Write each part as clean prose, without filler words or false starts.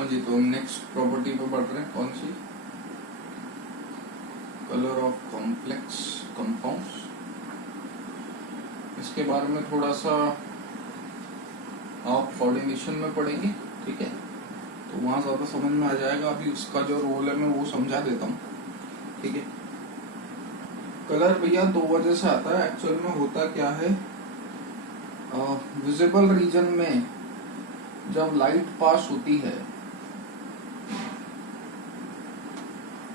हाँ जी, तो हम नेक्स्ट प्रॉपर्टी पे बढ़ रहे हैं। कौन सी? Colour of complex compounds. इसके बारे में थोड़ा सा आप कोऑर्डिनेशन में पढ़ेंगे, ठीक है, तो वहाँ ज़्यादा समझ में आ जाएगा। अभी उसका जो रोल है मैं वो समझा देता हूँ, ठीक है। कलर भैया दो वजह से आता है। एक्चुअल में होता क्या है, विजिबल रीजन में जब लाइट पास होती है,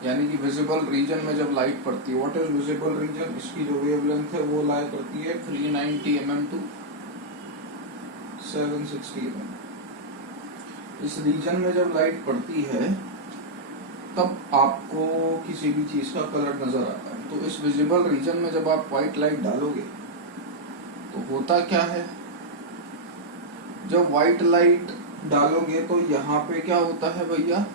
यानी कि विजिबल रीजन में जब लाइट पड़ती है, व्हाट इज विजिबल रीजन, इसकी जो वेवलेंथ है वो लाया करती है 390 mm टू 760 mm। इस रीजन में जब लाइट पड़ती है तब आपको किसी भी चीज का कलर नजर आता है। तो इस विजिबल रीजन में जब आप व्हाइट लाइट डालोगे तो होता क्या है, जब व्हाइट लाइट डालोगे तो यहाँ पे क्या होता है भैया,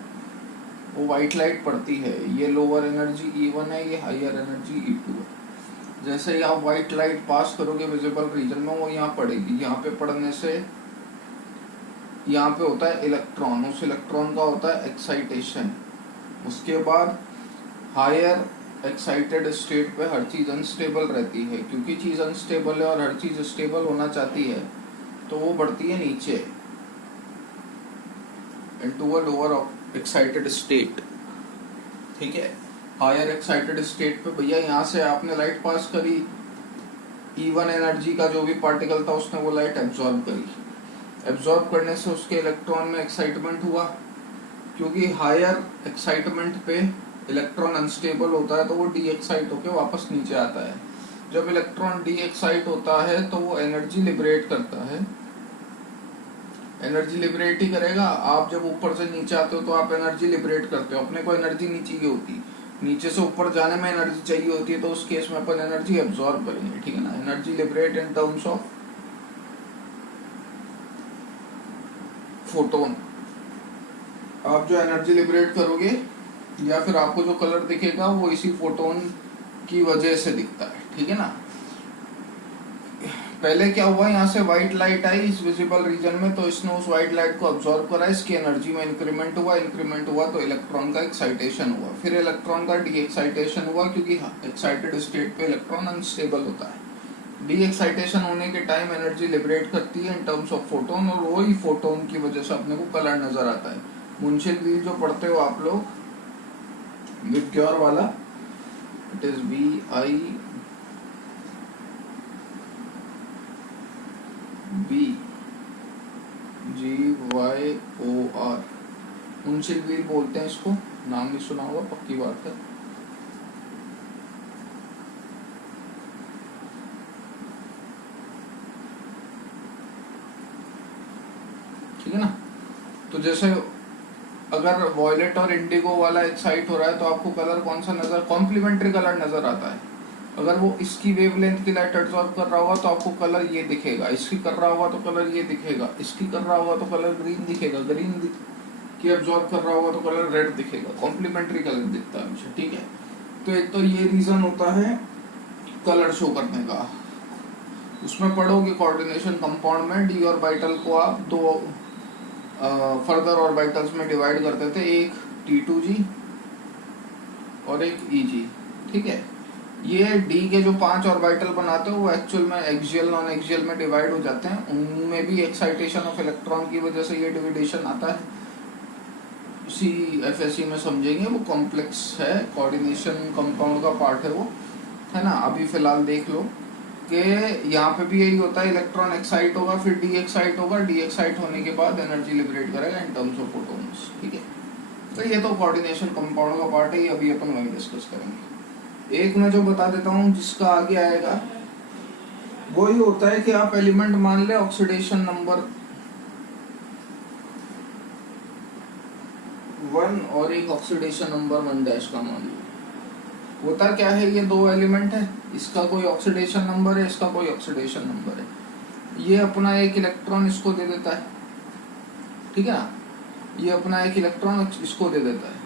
वो व्हाइट लाइट पड़ती है, ये लोअर एनर्जी E1 है, ये हायर एनर्जी E2 है। जैसे ही आप व्हाइट लाइट पास करोगे विजिबल रीजन में, वो यहाँ पड़ेगी। यहाँ पे पड़ने से यहाँ पे होता है इलेक्ट्रॉन, उस इलेक्ट्रॉन का होता है एक्साइटेशन। उसके बाद हायर एक्साइटेड स्टेट पे हर चीज अनस्टेबल रहती है, क्योंकि चीज अनस्टेबल है और हर चीज स्टेबल होना चाहती है तो वो बढ़ती है नीचे into a lower excited state, ठीक है। हायर एक्साइटेड स्टेट पे भैया यहाँ से आपने लाइट पास करी, E1 एनर्जी का जो भी पार्टिकल था उसने वो लाइट एब्जॉर्ब करी। एब्जॉर्ब करने से उसके इलेक्ट्रॉन में एक्साइटमेंट हुआ, क्योंकि हायर एक्साइटमेंट पे इलेक्ट्रॉन अनस्टेबल होता है तो वो डी एक्साइट होकर वापस नीचे आता है। जब इलेक्ट्रॉन डी एक्साइट होता है तो वो एनर्जी लिबरेट करता है। एनर्जी लिबरेट ही करेगा। आप जब ऊपर से नीचे आते हो तो आप एनर्जी लिबरेट करते हो, अपने को एनर्जी नीचे की होती, नीचे से ऊपर जाने में एनर्जी चाहिए होती है, तो उस केस में अपन एनर्जी एब्जॉर्ब करेंगे, ठीक है ना। Energy liberate in terms of photon. आप जो एनर्जी लिबरेट करोगे या फिर आपको जो कलर दिखेगा वो इसी फोटोन की वजह से दिखता है, ठीक है ना। पहले क्या हुआ, यहाँ से व्हाइट लाइट आई इस विजिबल रीजन में, तो इसने उस व्हाइट लाइट को अब्सॉर्ब करा, इसकी एनर्जी में इंक्रीमेंट हुआ तो इलेक्ट्रॉन का एक्साइटेशन हुआ, फिर इलेक्ट्रॉन का डी एक्साइटेशन हुआ, क्योंकि एक्साइटेड स्टेट पे इलेक्ट्रॉन अनस्टेबल होता है। डी एक्साइटेशन होने के टाइम एनर्जी लिबरेट करती है इन टर्म्स ऑफ फोटोन, और वही फोटोन की वजह से अपने को कलर नजर आता है। मुंशियल व्हील जो पढ़ते हो आप लोग, विबग्योर वाला, इट इज BIBGYOR, मुंशियल व्हील बोलते हैं इसको। नाम नहीं सुना होगा, पक्की बात है। ठीक है ना। तो जैसे अगर वॉयलेट और इंडिगो वाला एक्साइट हो रहा है तो आपको कलर कौन सा नजर, कॉम्प्लीमेंट्री कलर नजर आता है। अगर वो इसकी वेवलेंथ की लाइट एब्जॉर्ब कर रहा होगा तो आपको कलर ये दिखेगा, इसकी कर रहा होगा तो कलर ये दिखेगा, इसकी कर रहा होगा तो कलर ग्रीन दिखेगा, ग्रीन की एब्जॉर्ब कर रहा होगा तो कलर रेड दिखेगा, कॉम्प्लीमेंट्री कलर दिखता है हमेशा, ठीक है। तो एक तो ये रीजन होता है कलर शो करने का। उसमें पढ़ोगे कोऑर्डिनेशन कंपाउंड में डी ऑर्बिटल को आप दो फर्दर ऑर्बिटल्स में डिवाइड करते थे, एक T2G और एक EG, ठीक है। ये डी के जो 5 ऑर्बिटल बनाते हो वो एक्चुअल में एक्सियल नॉन एक्सियल में डिवाइड हो जाते हैं। उनमें भी एक्साइटेशन ऑफ इलेक्ट्रॉन की वजह से ये डिविडेशन आता है। FSC में समझेंगे, वो कॉम्प्लेक्स है, कोऑर्डिनेशन कंपाउंड का पार्ट है वो, है ना। अभी फिलहाल देख लो कि यहाँ पे भी यही होता है, इलेक्ट्रॉन एक्साइट होगा, फिर डी एक्साइट होगा, डी एक्साइट होने के बाद एनर्जी लिबरेट करेगा इन टर्म्स ऑफ फोटॉन्स, ठीक है। तो ये तो कोऑर्डिनेशन कंपाउंड का पार्ट है, ये अभी अपन वही डिस्कस करेंगे। एक मैं जो बता देता हूँ जिसका आगे आएगा, वो ही होता है कि आप एलिमेंट मान ले ऑक्सीडेशन नंबर 1 और एक ऑक्सीडेशन नंबर 1' का मान लो। होता क्या है, ये दो एलिमेंट है, इसका कोई ऑक्सीडेशन नंबर है, इसका कोई ऑक्सीडेशन नंबर है। ये अपना एक इलेक्ट्रॉन इसको दे देता है, ठीक है ना। ये अपना एक इलेक्ट्रॉन इसको दे देता है।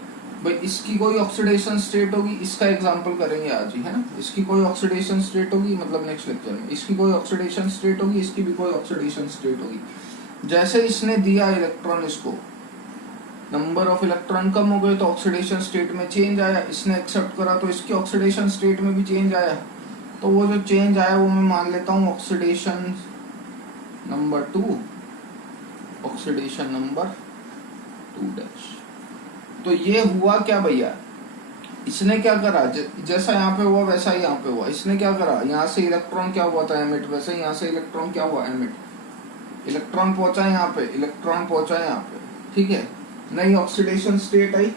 भाई इसकी कोई ऑक्सीडेशन स्टेट होगी, इसका एग्जांपल करेंगे आज ही, है ना। इसकी कोई ऑक्सीडेशन स्टेट होगी, मतलब नेक्स्ट लेक्चर में इसकी कोई ऑक्सीडेशन स्टेट होगी, इसकी भी कोई ऑक्सीडेशन स्टेट होगी। जैसे इसने दिया इलेक्ट्रॉन इसको, नंबर ऑफ इलेक्ट्रॉन कम हो गए तो ऑक्सीडेशन स्टेट में चेंज आया, इसने एक्सेप्ट करा तो इसकी ऑक्सीडेशन स्टेट में भी चेंज आया, तो वो जो चेंज आया वो मैं मान लेता हूँ oxidation number 2, oxidation number 2 dash. तो ये हुआ क्या भैया, इसने क्या करा, जैसा यहाँ पे हुआ वैसा ही यहाँ पे हुआ। इसने क्या करा, यहाँ से इलेक्ट्रॉन क्या हुआ था एमिट, वैसे यहाँ से इलेक्ट्रॉन क्या हुआ एमिट। इलेक्ट्रॉन पहुंचा यहाँ पे, इलेक्ट्रॉन पहुंचा यहाँ पे, ठीक है। नई ऑक्सीडेशन स्टेट आई,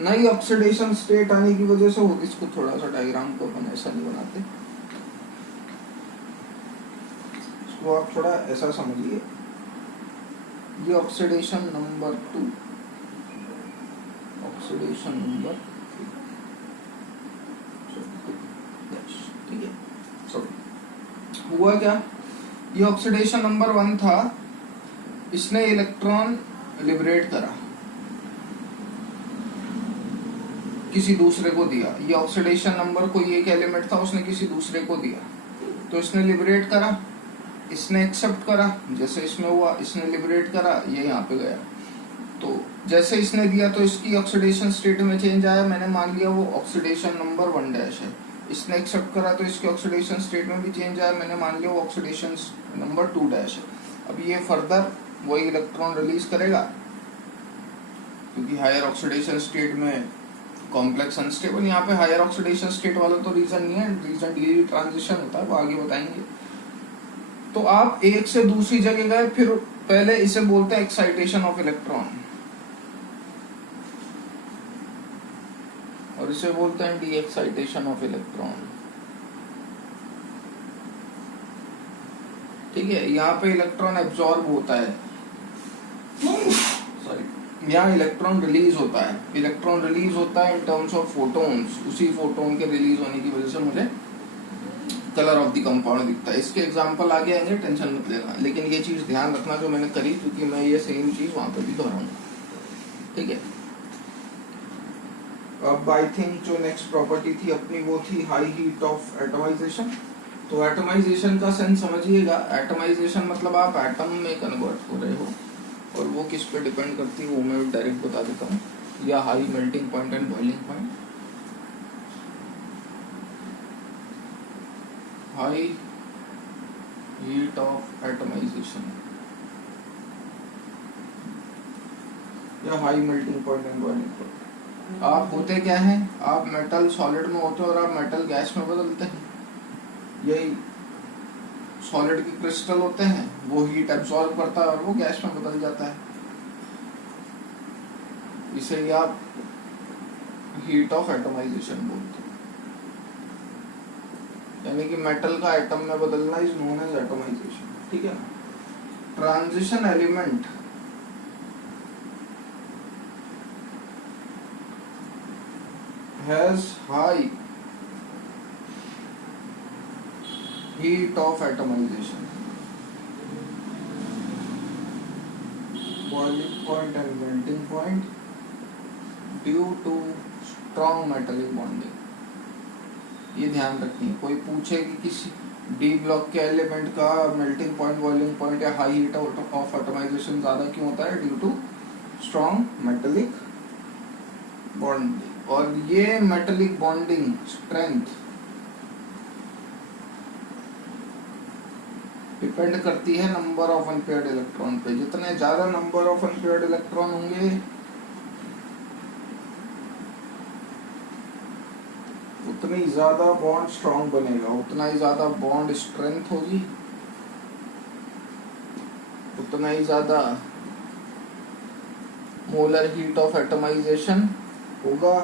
नई ऑक्सीडेशन स्टेट आने की वजह से इसको थोड़ा सा डायग्राम को अपन ऐसा नहीं बनाते, इसको आप थोड़ा ऐसा समझिए। ये ऑक्सीडेशन नंबर 2, ऑक्सीडेशन नंबर 2, ठीक है। हुआ क्या, ये ऑक्सीडेशन नंबर 1 था, इसने इलेक्ट्रॉन लिबरेट करा, किसी दूसरे को दिया। ये ऑक्सीडेशन नंबर कोई एक एलिमेंट था, उसने किसी दूसरे को दिया, तो इसने लिबरेट करा, इसने एक्सेप्ट करा, जैसे इसमें हुआ इसने लिबरेट करा, ये यहाँ पे गया। तो जैसे इसने दिया तो इसकी ऑक्सीडेशन स्टेट में चेंज आया, मैंने मान लिया वो ऑक्सीडेशन नंबर 1 डैश है। इसने एक्सेप्ट करा तो इसकी ऑक्सीडेशन स्टेट में भी चेंज आया, मैंने मान लिया वो ऑक्सीडेशन नंबर 2 डैश है। अब ये फर्दर वही इलेक्ट्रॉन रिलीज करेगा, क्योंकि हायर ऑक्सीडेशन स्टेट में कॉम्प्लेक्स अनस्टेबल, यहाँ पे हायर ऑक्सीडेशन स्टेट वाला तो रीजन नहीं है, रीजन डी ट्रांजिशन होता है, वो आगे बताएंगे। तो आप एक से दूसरी जगह गए, फिर पहले इसे बोलते हैं एक्साइटेशन ऑफ इलेक्ट्रॉन, और इसे बोलते हैं डी एक्साइटेशन ऑफ इलेक्ट्रॉन, ठीक है। यहाँ पे इलेक्ट्रॉन एब्जॉर्ब होता है, सॉरी, यहाँ इलेक्ट्रॉन रिलीज होता है, इलेक्ट्रॉन रिलीज होता है इन टर्म्स ऑफ फोटोन्स, उसी फोटोन के रिलीज होने की वजह से मुझे कलर ऑफ द कंपाउंड दिखता है। इसके एग्जांपल आगे आएंगे, टेंशन मत लेना, लेकिन ये चीज ध्यान रखना जो मैंने करी, क्योंकि मैं ये सेम चीज वहां पे भी दोहराऊंगा, ठीक है। अब आई थिंक जो नेक्स्ट प्रॉपर्टी थी अपनी वो थी हाई हीट ऑफ एटमाइजेशन। तो एटमाइजेशन का सेंस समझिएगा, एटमाइजेशन मतलब आप एटम में कन्वर्ट हो रहे हो, और वो किस पे डिपेंड करती है वो मैं डायरेक्ट बता देता हूँ, या high melting point and boiling point. High heat of atomization या high melting point and boiling point. आप होते क्या हैं, आप मेटल सॉलिड में होते हो और आप मेटल गैस में बदलते हैं, यही सॉलिड के क्रिस्टल होते हैं, वो हीट एब्सॉर्ब करता है और वो गैस में बदल जाता है, इसे ही आप हीट ऑफ एटमाइजेशन बोलते हैं। यानी कि मेटल का एटम में बदलना इज नोन एज एटमाइजेशन, ठीक है। Transition element has high heat of atomization, boiling point and melting point due to strong metallic bonding। ये ध्यान रखिए, कोई पूछे कि किसी डी ब्लॉक के एलिमेंट का मेल्टिंग पॉइंट, बॉइलिंग पॉइंट या हाई हीट ऑफ एटमाइजेशन ज्यादा क्यों होता है, due to strong metallic bonding. और ये मेटेलिक बॉन्डिंग स्ट्रेंथ डिपेंड करती है नंबर ऑफ अनपेयर्ड इलेक्ट्रॉन पे। जितने ज्यादा नंबर ऑफ अनपेयर्ड इलेक्ट्रॉन होंगे उतनी ज्यादा बॉन्ड स्ट्रॉन्ग बनेगा, उतना ही ज्यादा बॉन्ड स्ट्रेंथ होगी, उतना ही ज्यादा मोलर हीट ऑफ एटमाइजेशन होगा,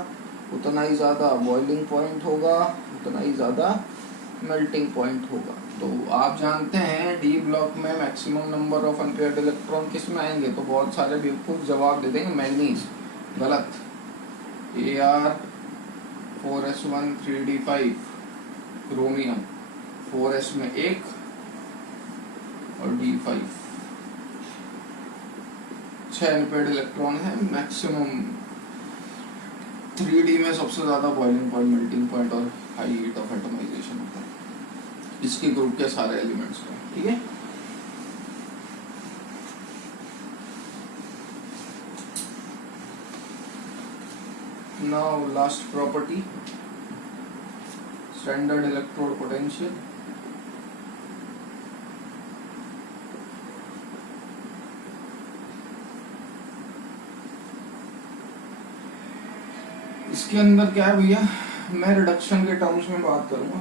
उतना ही ज्यादा बॉइलिंग पॉइंट होगा, उतना ही ज्यादा मेल्टिंग पॉइंट होगा। तो आप जानते हैं डी ब्लॉक में maximum number of unpaired electron किस में आएंगे, तो बहुत सारे बेवकूफ जवाब दे देंगे मैग्नीज, गलत। Ar 4s1 3d5, chromium 4s में 1 और d5, 6 अनपेयर्ड इलेक्ट्रॉन है मैक्सिमम। 3D में सबसे ज्यादा बॉइलिंग पॉइंट, मेल्टिंग पॉइंट और हाई हीट ऑफ एटमाइजेशन होता है इसके ग्रुप के सारे एलिमेंट्स का, ठीक है। Now last property, standard electrode potential. इसके अंदर क्या है भैया, मैं रिडक्शन के टर्म्स में बात करूंगा।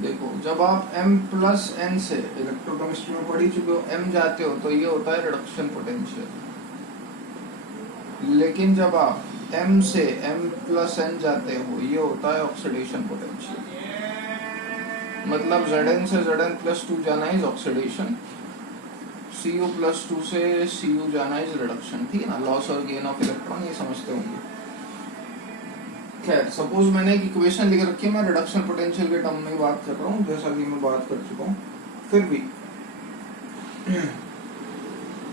देखो जब आप m प्लस n से इलेक्ट्रोकेमिस्ट्री में पढ़ ही चुके हो, m जाते हो तो ये होता है रिडक्शन पोटेंशियल, लेकिन जब आप m से m प्लस n जाते हो ये होता है ऑक्सीडेशन पोटेंशियल। मतलब Zn से Zn प्लस 2 जाना इज ऑक्सीडेशन, Cu प्लस 2 से Cu जाना इज रिडक्शन। ठीक है ना, लॉस और गेन ऑफ इलेक्ट्रॉन, ये समझते होंगे। खैर सपोज मैंने एक इक्वेशन लिख रखी है, मैं रिडक्शन पोटेंशियल के टर्म में बात कर रहा हूँ, जैसा कि मैं बात कर चुका हूँ, फिर भी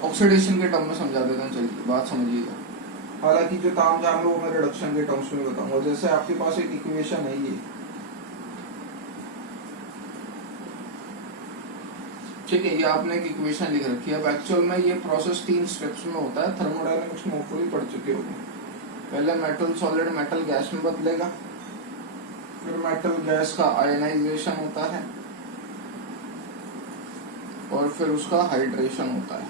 ऑक्सीडेशन के टर्म में समझा देता हूँ। चलिए बात समझिएगा। हालांकि जो ताम झाम वो मैं रिडक्शन के टर्म्स में बताऊंगा। जैसे आपके पास एक इक्वेशन है ये, ठीक है, ये आपने एक इक्वेशन लिख रखी है। अब एक्चुअल में ये प्रोसेस 3 स्टेप्स में होता है। थर्मोडायनामिक्स में होपफुली पढ़ चुके होंगे। पहले मेटल सॉलिड मेटल गैस में बदलेगा, फिर मेटल गैस का आयनाइजेशन होता है और फिर उसका हाइड्रेशन होता है।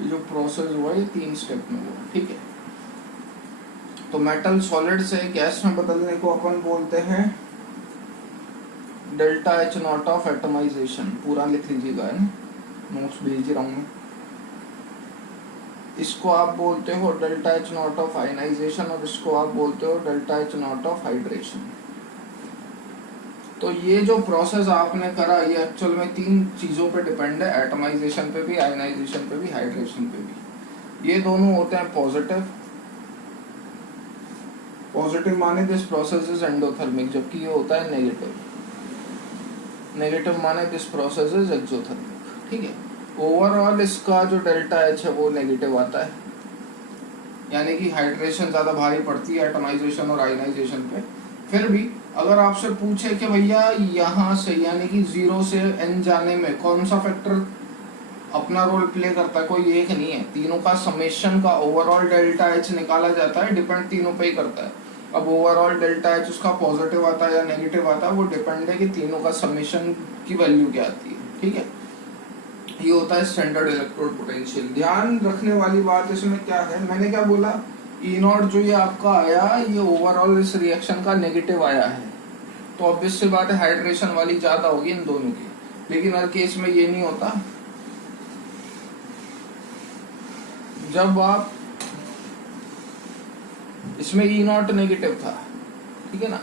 ये जो प्रोसेस हुआ ये 3 स्टेप में हुआ। ठीक है, तो मेटल सॉलिड से गैस में बदलने को अपन बोलते हैं delta H nought of atomization. पूरा लिख लीजिएगा, है ना, नोट्स भेज रहा हूं मैं। इसको आप बोलते हो delta H nought of ionization और इसको आप बोलते हो delta H nought of hydration. तो ये जो प्रोसेस आपने करा ये एक्चुअल में 3 चीजों पे डिपेंड है, एटमाइजेशन पे भी, आयनाइजेशन पे भी, हाइड्रेशन पे भी। ये दोनों होते हैं पॉजिटिव। पॉजिटिव माने दिस प्रोसेस इज एंडोथर्मिक, जबकि ये होता है नेगेटिव। नेगेटिव माने दिस प्रोसेस इज एक्सोथर्मिक। ठीक है, ओवरऑल इसका जो डेल्टा एच है वो नेगेटिव आता है, यानी कि हाइड्रेशन ज्यादा भारी पड़ती है एटमाइजेशन और आयनाइजेशन पे। फिर भी अगर आपसे पूछे कि भैया यहाँ से यानी कि 0 से n जाने में कौन सा फैक्टर अपना रोल प्ले करता है, कोई एक नहीं है, तीनों का समेशन का ओवरऑल डेल्टा एच निकाला जाता है, डिपेंड तीनों पे ही करता है। अब ओवरऑल डेल्टा एच उसका पॉजिटिव आता है या नेगेटिव आता है, वो डिपेंड है कि तीनों का समेशन की वैल्यू क्या आती है। ठीक है, ये होता है स्टैंडर्ड इलेक्ट्रोड पोटेंशियल। ध्यान रखने वाली बात इसमें क्या है, मैंने क्या बोला, ई नॉट जो ये आपका आया ये ओवरऑल इस रिएक्शन का नेगेटिव आया है, तो ऑब्वियस सी बात है हाइड्रेशन वाली ज्यादा होगी इन दोनों की। लेकिन हर केस में ये नहीं होता। जब आप इसमें ई नॉट नेगेटिव था, ठीक है ना,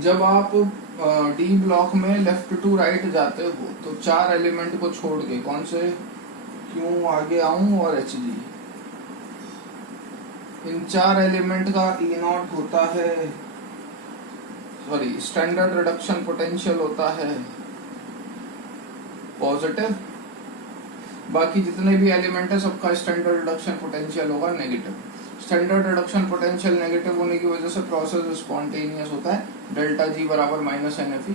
जब आप डी ब्लॉक में लेफ्ट टू राइट जाते हो तो 4 एलिमेंट को छोड़ के, कौन से, क्यों, आगे आऊं और एच जी, इन 4 एलिमेंट का ई नॉट होता है, सॉरी स्टैंडर्ड रिडक्शन पोटेंशियल होता है पॉजिटिव। बाकी जितने भी एलिमेंट है सबका स्टैंडर्ड रिडक्शन पोटेंशियल होगा negative. Standard reduction potential negative होने की वजह से प्रोसेस स्पॉन्टेनियस होता है, डेल्टा जी बराबर माइनस NFE।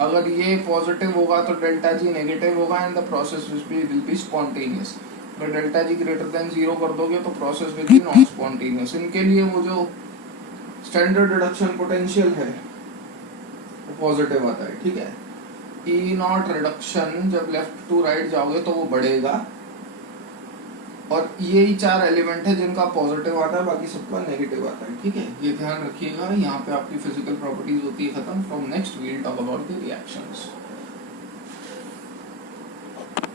अगर ये पॉजिटिव होगा तो डेल्टा जी नेगेटिव होगा and the process will be spontaneous. अगर डेल्टा जी ग्रेटर देन 0 कर दोगे तो process will be non spontaneous. इनके लिए वो जो स्टैंडर्ड रिडक्शन पोटेंशियल है वो पॉजिटिव आता है। ठीक है, ई नॉट रिडक्शन जब लेफ्ट टू राइट जाओगे तो वो बढ़ेगा, और यही 4 एलिमेंट है जिनका पॉजिटिव आता है, बाकी सबका नेगेटिव आता है। ठीक है, ये ध्यान रखिएगा। यहाँ पे आपकी फिजिकल प्रॉपर्टीज होती है खत्म। From next we'll talk about the reactions.